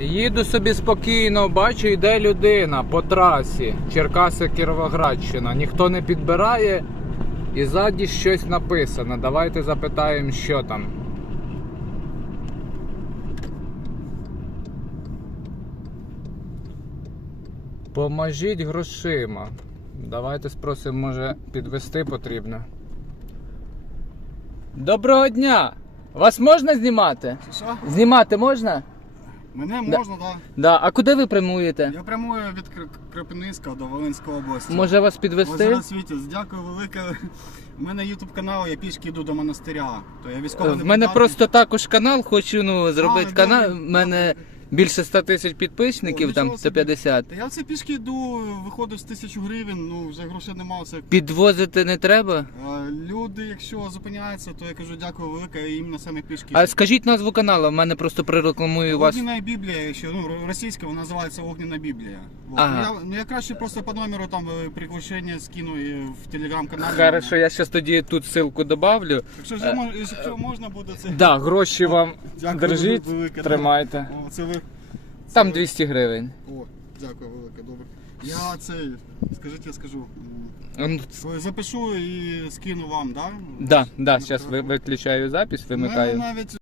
Їду собі спокійно, бачу, йде людина по трасі. Черкаси Кіровоградщина. Ніхто не підбирає і ззаді щось написано. Давайте запитаємо, що там. Поможіть грошима. Давайте спросимо, може підвести потрібно. Доброго дня! Вас можна знімати? Що? Знімати можна? Мене Да. можна, так. Да. А куди ви прямуєте? Я прямую від Кр- до Волинської області. Може вас підвести? зараз світять. Дякую велике. У мене ютуб канал, я пішки йду до монастиря. То я військовий В мене депутат. просто також канал, хочу ну, зробити А, канал. добре. У мене більше 100 тисяч підписників, О, там нічого собі. 150. Та я це пішки йду, виходив з тисячу гривень, ну вже грошей немає. Це Підвозити не треба? Е, люди, якщо зупиняються, то я кажу дякую велике, іменно саме пішки. А скажіть назву каналу, в мене просто прирекламую вас. Огненна Біблія, якщо ну російська, вона називається Огненна Біблія. Вот. Ага. Ну, я, ну я краще просто по номеру там е, приглашення скину і в телеграм-каналі. Хорошо, я зараз тоді тут ссылку добавлю. Якщо, ж мож- якщо можна буде це. Да, гроші вам Дякую держіть, велике, тримайте. О, це ви. Там це ви- 200 гривень. О, дякую велике, добре. Я цей, скажіть, я скажу. Он- Запишу і скину вам, да? Да, да, На зараз виключаю запись, мене вимикаю. навіть